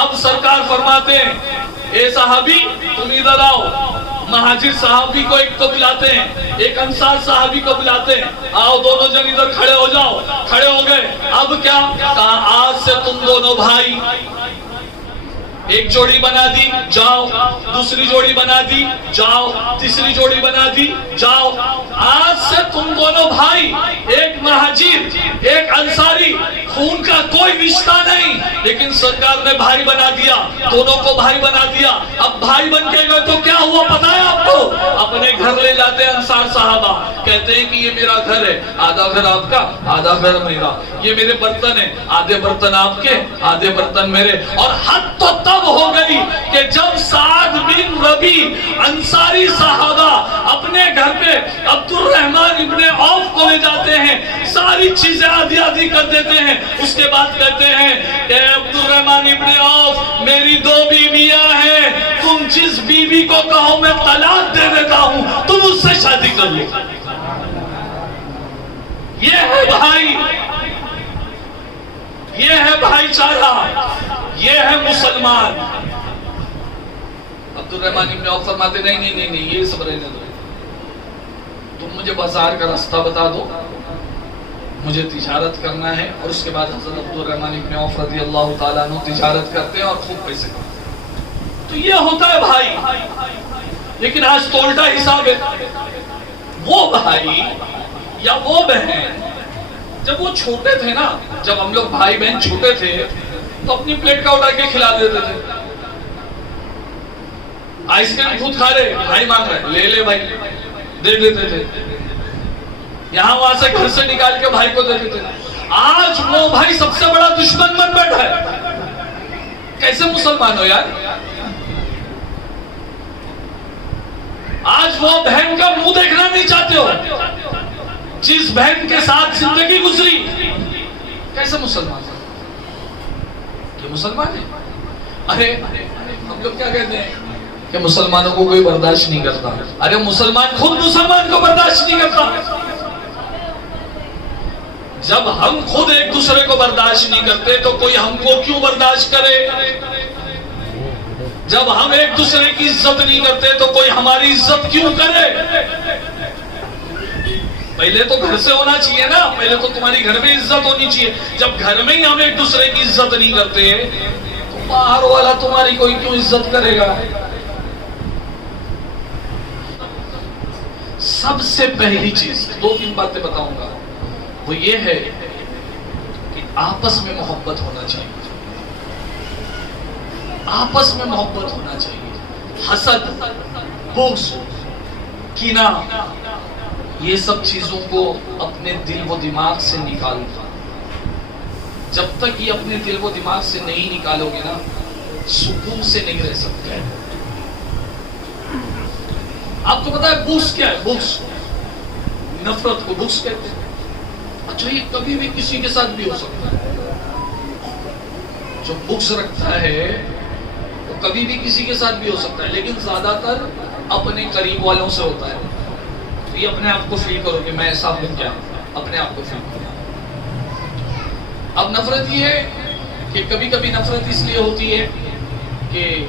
اب سرکار فرماتے ہیں اے صحابی تم ادھر آؤ. مہاجر صحابی کو ایک تو بلاتے ہیں, ایک انصار صحابی کو بلاتے ہیں, آؤ دونوں جن ادھر کھڑے ہو جاؤ. کھڑے ہو گئے. اب کیا کہا, آج سے تم دونوں بھائی. ایک جوڑی بنا دی, جاؤ. دوسری جوڑی بنا دی, جاؤ. تیسری جوڑی بنا دی, جاؤ. آج سے تم دونوں بھائی, ایک مہاجر ایک انصاری, خون کا کوئی رشتہ نہیں, لیکن سرکار نے بھائی بنا دیا, دونوں کو بھائی بنا دیا. اب بھائی بن کے گئے تو کیا ہوا پتا ہے آپ کو؟ اپنے گھر لے جاتے ہیں انصار صحابہ, کہتے ہیں کہ یہ میرا گھر ہے, آدھا گھر آپ کا آدھا گھر میرا. یہ میرے برتن ہیں, آدھے برتن آپ کے آدھے برتن میرے. اور حد تو تب ہو گئی کہ جب سعد بن ربی انصاری صحابہ اپنے گھر پہ عبد الرحمن ابن عوف کو لے جاتے ہیں, ساری چیزیں آدھی آدھی کر دیتے ہیں. اس کے بعد کہتے ہیں کہ عبد الرحمن ابن عوف میری 2 بیویاں ہیں, تم جس بیوی کو کہو میں طلاق دے دیتا ہوں, تم اس سے شادی کر لو. یہ ہے بھائی, یہ ہے بھائی چارہ, یہ ہے مسلمان. عبد الرحمن ابن عوف فرماتے نہیں نہیں نہیں نہیں, یہ سب رہنے دو, تم مجھے بازار کا راستہ بتا دو, مجھے تجارت کرنا ہے. اور اس کے بعد حضرت عبد الرحمن ابن عوف رضی اللہ تعالیٰ عنہ تجارت کرتے ہیں اور خوب پیسے کرتے ہیں. تو یہ ہوتا ہے بھائی. لیکن آج تو الٹا حساب ہے. وہ بھائی یا وہ بہن جب وہ چھوٹے تھے نا, جب ہم لوگ بھائی بہن چھوٹے تھے تو اپنی پلیٹ کا اٹھا کے کھلا دیتے تھے. آئس کریم خود کھا رہے, بھائی مانگ رہے, لے لے بھائی, دے دیتے تھے. یہاں وہاں سے گھر سے نکال کے بھائی کو دے دیتے تھے. آج وہ بھائی سب سے بڑا دشمن بن بیٹھا ہے. کیسے مسلمان ہو یار؟ آج وہ بہن کا منہ دیکھنا نہیں چاہتے ہو جس بہن کے ساتھ زندگی گزری. کیسے مسلمان ہے؟ یہ مسلمان ہے. ارے ہم لوگ کیا کہتے ہیں کہ مسلمانوں کو کوئی برداشت نہیں کرتا. ارے مسلمان خود مسلمان کو برداشت نہیں کرتا. جب ہم خود ایک دوسرے کو برداشت نہیں کرتے تو کوئی ہم کو کیوں برداشت کرے؟ جب ہم ایک دوسرے کی عزت نہیں کرتے تو کوئی ہماری عزت کیوں کرے؟ پہلے تو گھر سے ہونا چاہیے نا, پہلے تو تمہاری گھر میں عزت ہونی چاہیے. جب گھر میں ہی ہم ایک دوسرے کی عزت نہیں کرتے تو باہر والا تمہاری کوئی کیوں عزت کرے گا؟ سب سے پہلی چیز 2-3 باتیں بتاؤں گا, وہ یہ ہے کہ آپس میں محبت ہونا چاہیے. آپس میں محبت ہونا چاہیے. حسد, بغض, کینہ, یہ سب چیزوں کو اپنے دل و دماغ سے نکالو. جب تک یہ اپنے دل و دماغ سے نہیں نکالو گے نا, سکون سے نہیں رہ سکتے. آپ کو پتا ہے بغض کیا ہے؟ بغض, نفرت کو بغض کہتے ہیں. اچھا یہ کبھی بھی کسی کے ساتھ بھی ہو سکتا ہے. جو بغض رکھتا ہے وہ کبھی بھی کسی کے ساتھ بھی ہو سکتا ہے, لیکن زیادہ تر اپنے قریب والوں سے ہوتا ہے. تو یہ اپنے آپ کو فیل کرو کہ میں ایسا ہوں کیا, اپنے آپ کو فیل کرو. اب نفرت یہ ہے کہ کبھی کبھی نفرت اس لیے ہوتی ہے کہ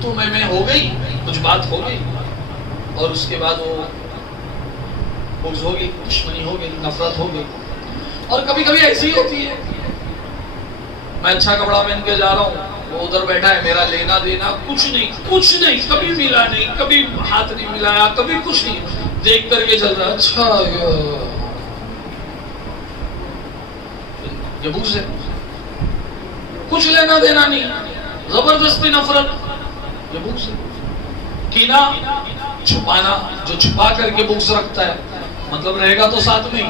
تو میں ہو گئی, کچھ بات ہو گئی اور اس کے بعد وہ بغض ہو گئی, دشمنی ہو گئی, نفرت ہو گئی. اور کبھی کبھی ایسی ہی ہوتی ہے, میں اچھا کپڑا پہن کے جا رہا ہوں, وہ ادھر بیٹھا ہے, میرا لینا دینا کچھ نہیں, کبھی ملا نہیں, کبھی ہاتھ نہیں ملایا, کبھی کچھ نہیں, دیکھ کر کے چل رہا. اچھا یہ بغض ہے, کچھ لینا دینا نہیں, زبردستی نفرت, یہ بغض ہے. کینہ, چھپانا, جو چھپا کر کے بغض رکھتا ہے, مطلب رہے گا تو ساتھ میں,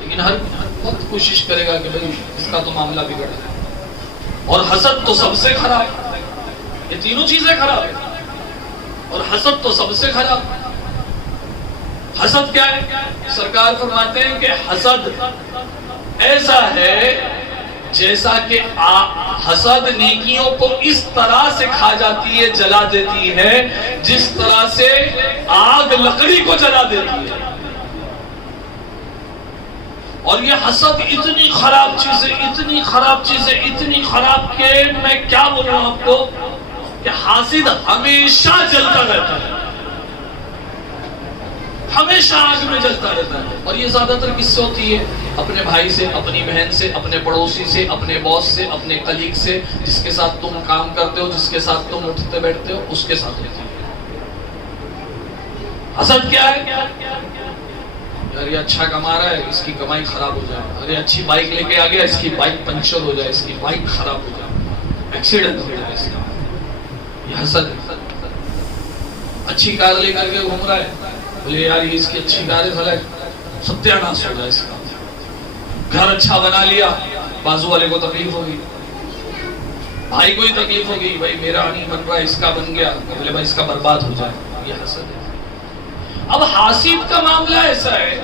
لیکن ہر وقت کوشش کرے گا کہ بھئی اس کا تو معاملہ بگڑ ہے. اور حسد تو سب سے خراب, یہ تینوں چیزیں خراب ہیں, اور حسد تو سب سے خراب. حسد کیا ہے؟ سرکار فرماتے ہیں کہ حسد ایسا ہے جیسا کہ حسد نیکیوں کو اس طرح سے کھا جاتی ہے, جلا دیتی ہے, جس طرح سے آگ لکڑی کو جلا دیتی ہے. اور یہ حسد اتنی خراب چیز ہے، اتنی خراب چیز ہے، اتنی خراب کہ میں کیا بولوں آپ کو کہ حاسد ہمیشہ جلتا رہتا ہے، ہمیشہ آگ میں جلتا رہتا ہے. اور یہ زیادہ تر کس سے ہوتی ہے؟ اپنے بھائی سے، اپنی بہن سے، اپنے پڑوسی سے، اپنے باس سے، اپنے کلیگ سے، جس کے ساتھ تم کام کرتے ہو، جس کے ساتھ تم اٹھتے بیٹھتے ہو، اس کے ساتھ ہوتی ہے. حسد کیا ہے؟ یار یہ اچھا کما رہا ہے، اس کی کمائی خراب ہو جائے. ارے اچھی بائک لے کے آ گیا، اس کی بائک پنچر ہو جائے، اس کی بائک خراب ہو جائے، ایکسیڈنٹ ہو جائے اس کا. یہ حسد ہے. اچھی کار لے کر کے گھوم رہا ہے، بولے یار یہ اس کی اچھی کار ہے، ستیہ ناش ہو جائے اس کا. گھر اچھا بنا لیا، بازو والے کو تکلیف ہوگی، بھائی کو ہی تکلیف ہوگی، بھائی میرا نہیں بن رہا، اس کا بن گیا، بولے بھائی اس کا برباد ہو جائے. یہ حسد ہے. اب حاسد کا معاملہ ایسا ہے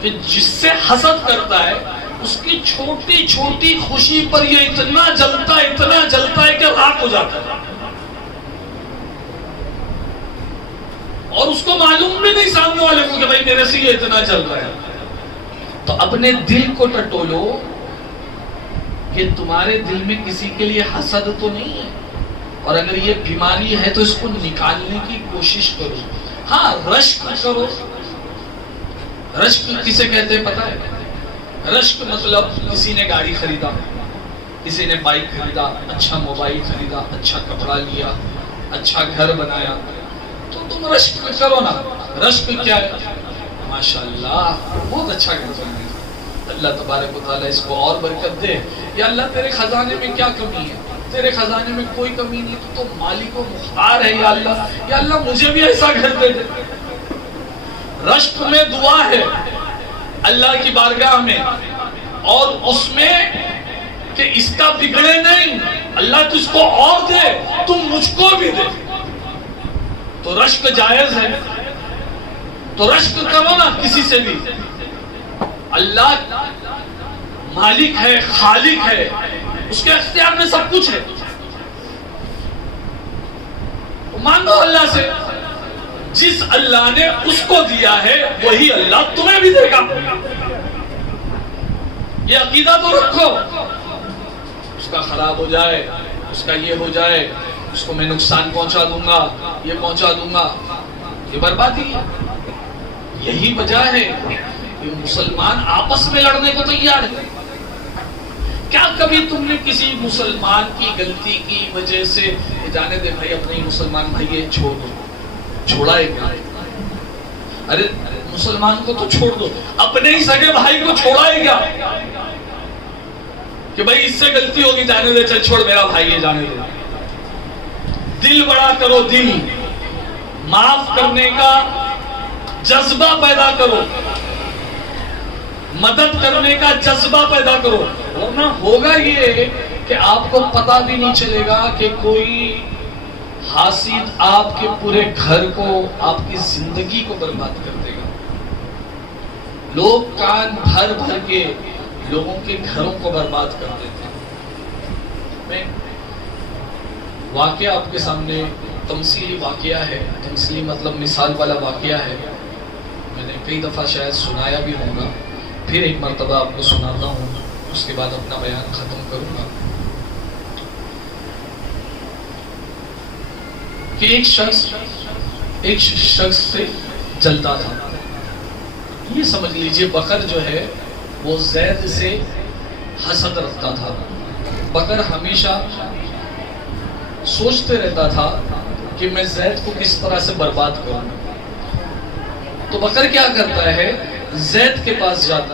کہ جس سے حسد کرتا ہے اس کی چھوٹی چھوٹی خوشی پر یہ اتنا جلتا ہے کہ راک ہو جاتا ہے، اور اس کو معلوم بھی نہیں سامنے والے کو کہ بھائی میرے سے یہ اتنا چل رہا ہے. تو اپنے دل کو ٹٹولو کہ تمہارے دل میں کسی کے لیے حسد تو نہیں ہے، اور اگر یہ بیماری ہے تو اس کو نکالنے کی کوشش کرو. ہاں رشک کرو. رشک کسے کہتے ہیں پتہ ہے؟ رشک مطلب کسی نے گاڑی خریدا، کسی نے بائک خریدا، اچھا موبائل خریدا، اچھا کپڑا لیا، اچھا گھر بنایا، تو تم رشک کرو نا. رشک کیا ہے؟ ماشاءاللہ بہت اچھا کرتا ہے، اللہ تبارک و تعالیٰ اس کو اور برکت دے. یا اللہ تیرے خزانے میں کیا کمی ہے؟ تیرے خزانے میں کوئی کمی نہیں، تو مالک و مختار ہے. یا اللہ مجھے بھی ایسا گھر دے دے. رشک میں دعا ہے اللہ کی بارگاہ میں، اور اس میں کہ اس کا بگڑے نہیں، اللہ تو اس کو اور دے، تم مجھ کو بھی دے. تو رشک جائز ہے، تو رشک کرو نا کسی سے بھی. اللہ مالک ہے، خالق ہے، اس کے اختیار میں سب کچھ ہے. مانگو اللہ سے، جس اللہ نے اس کو دیا ہے وہی اللہ تمہیں بھی دے گا. یہ عقیدہ تو رکھو. اس کا خراب ہو جائے، اس کا یہ ہو جائے، اس کو میں نقصان پہنچا دوں گا، یہ پہنچا دوں گا، یہ بربادی ہے. یہی وجہ ہے کہ مسلمان آپس میں لڑنے کو تیار ہے. کیا کبھی تم نے کسی مسلمان کی غلطی کی وجہ سے جانے دے بھائی اپنے ہی مسلمان بھائی یہ چھوڑ دو، چھوڑا ہے کیا؟ ارے مسلمان کو تو چھوڑ دو، اپنے ہی سگے بھائی کو چھوڑا ہے کیا کہ بھائی اس سے غلطی ہوگی جانے دے، چل چھوڑ میرا بھائی ہے جانے دے. دل بڑا کرو، دل معاف کرنے کا جذبہ پیدا کرو، مدد کرنے کا جذبہ پیدا کرو. ورنہ ہوگا یہ کہ آپ کو پتہ بھی نہیں چلے گا کہ کوئی حاسد آپ کے پورے گھر کو، آپ کی زندگی کو برباد کر دے گا. لوگ کان بھر بھر کے لوگوں کے گھروں کو برباد کر دیتے ہیں. میں واقعہ آپ کے سامنے تمثیلی واقعہ ہے، تمثیلی مطلب مثال والا واقعہ ہے. میں نے کئی دفعہ شاید سنایا بھی ہوگا، پھر ایک مرتبہ آپ کو سناتا ہوں، اس کے بعد اپنا بیان ختم کروں گا. کہ ایک شخص سے جلتا تھا. یہ سمجھ لیجئے بکر جو ہے وہ زید سے حسد رکھتا تھا. بکر ہمیشہ سوچتے رہتا تھا کہ میں زید کو کس طرح سے برباد کروں. تو بکر کیا کرتا ہے؟ زید کے پاس جاتا ہے.